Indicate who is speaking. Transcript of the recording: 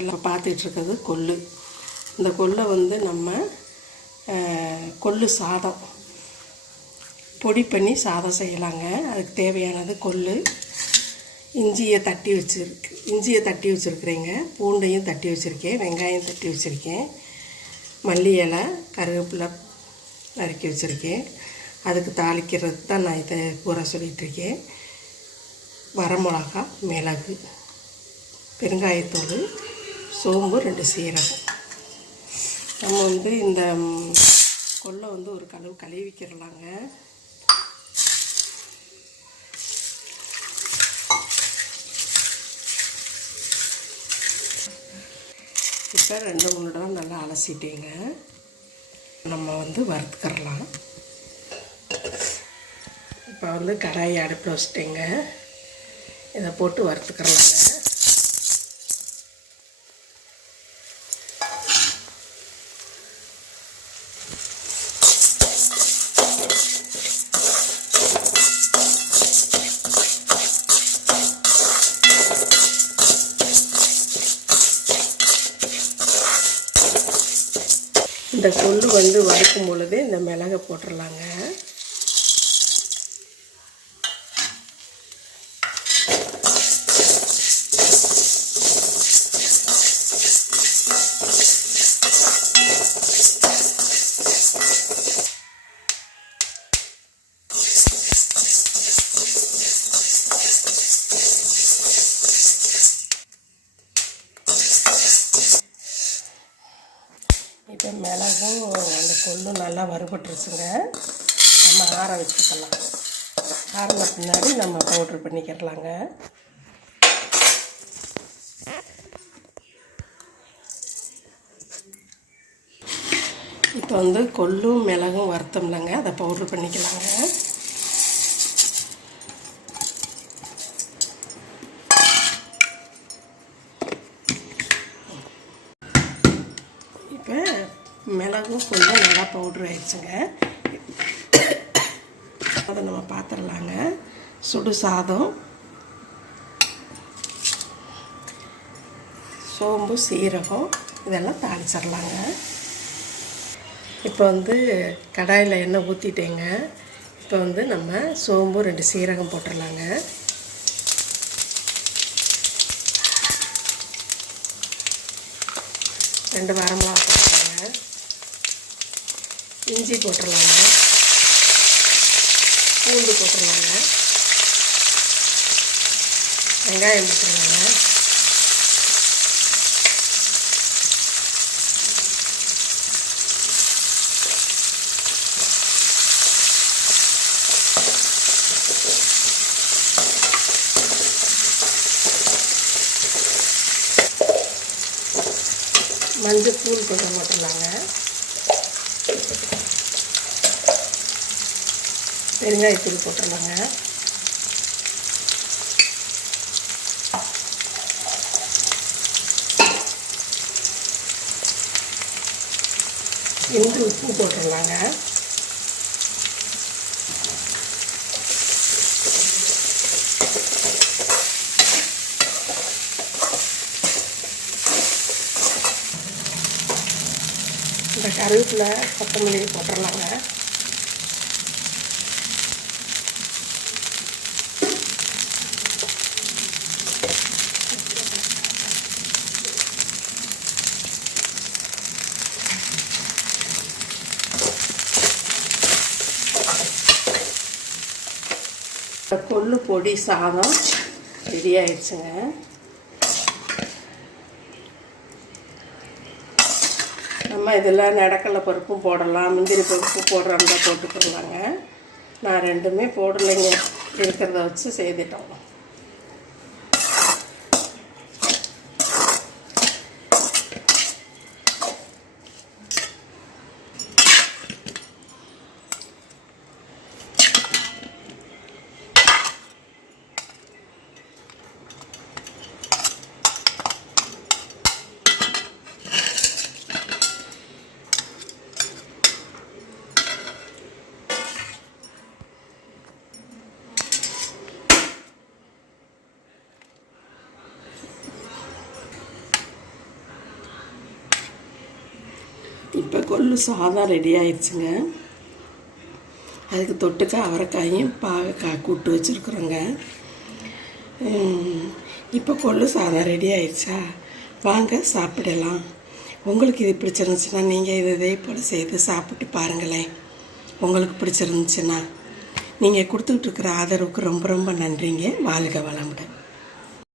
Speaker 1: எல்லாம் பார்த்துட்டு இருக்கிறது கொள்ளு. இந்த கொல்லை வந்து நம்ம கொள்ளு சாதம். பொடி பண்ணி சாதம் செய்யலாங்க. அதுக்கு தேவையானது கொள்ளு. இஞ்சியை தட்டி வச்சுருக்கு இஞ்சியை தட்டி வச்சுருக்குறேங்க. பூண்டையும் தட்டி வச்சுருக்கேன் வெங்காயம் தட்டி வச்சுருக்கேன். மல்லி இலை கருவேப்பிலை நறுக்கி வச்சுருக்கேன். அதுக்கு தாளிக்கிறது தான் நான் இதை கூற சொல்லிகிட்ருக்கேன் வரமிளகா மிளகு பெருங்காயத்தூள் சோம்பு ரெண்டு சீரகம். நம்ம வந்து இந்த கொள்ளை கொல்லை வந்து ஒரு கழுவு கழுவிக்கிறலாங்க இப்போ ரெண்டு மூணு தடவை நல்லா அலசிட்டேங்க. நம்ம வந்து வறுத்துக்கிறலாம். இப்போ வந்து கடாயை அடுப்பில் வச்சுட்டேங்க. இதை போட்டு வறுத்துக்கிறலாங்க. இந்த கொள்ளு வந்து வறுக்கும் பொழுது இந்த மிளகை போட்டுடலாங்க. இப்போ மிளகும் அந்த கொள்ளும் நல்லா வறுபட்டுருச்சுங்க. நம்ம ஆற வச்சுக்கலாம். ஆறின பின்னாடி நம்ம பவுட்ரு பண்ணிக்கிறலாங்க இப்போ வந்து கொள்ளும் மிளகும் வறுத்தோம்லங்க. அதை பவுட்ரு பண்ணிக்கலாங்க இப்போ மிளகும் கொஞ்சம் நல்லா பவுட்ரு ஆயிடுச்சுங்க. அதை நம்ம பார்த்துடலாங்க சுடு சாதம். சோம்பு சீரகம் இதெல்லாம் தாளிச்சிடலாங்க இப்போ வந்து கடாயில் எண்ணெய் ஊற்றிட்டேங்க இப்போ வந்து நம்ம சோம்பு ரெண்டு சீரகம் போட்டுடலாங்க ரெண்டு வரமிளகா இஞ்சி போட்டுடலாங்க பூண்டு போட்டுடலாங்க வெங்காயம் போட்டுருவாங்க. மஞ்சள் தூள் கொஞ்சம் போட்டுடலாங்க பெருங்காயத்தூள் போட்டுடலாங்க இந்து உப்பு போட்டுடலாங்க இந்த கருவேப்பிலை கொத்தமல்லி போட்டுடலாங்க கொள்ளு பொடி சாதம் ரெடி ஆயிடுச்சுங்க நம்ம இதில் நடக்கலை பருப்பும் போடலாம் முந்திரி பருப்பு போடுறதா போட்டுக்கிறலாங்க நான் ரெண்டுமே போடலைங்க இருக்கிறத வச்சு செய்துட்டோம். கொள்ளு சாதம் ரெடி ஆயிடுச்சுங்க. அதுக்கு தொட்டுக்க அவரைக்காயும் பாகக்காய் கூட்டு வச்சுருக்குறோங்க. இப்போ கொள்ளு சாதம் ரெடி ஆயிடுச்சா? வாங்க சாப்பிடலாம். உங்களுக்கு இது பிடிச்சிருந்துச்சுன்னா நீங்கள் இது இதே போல் செய்து சாப்பிட்டு பாருங்களேன். உங்களுக்கு பிடிச்சிருந்துச்சுன்னா. நீங்கள் கொடுத்துக்கிட்டு இருக்கிற ஆதரவுக்கு ரொம்ப ரொம்ப நன்றிங்க. வாழ்க வளமுடன்.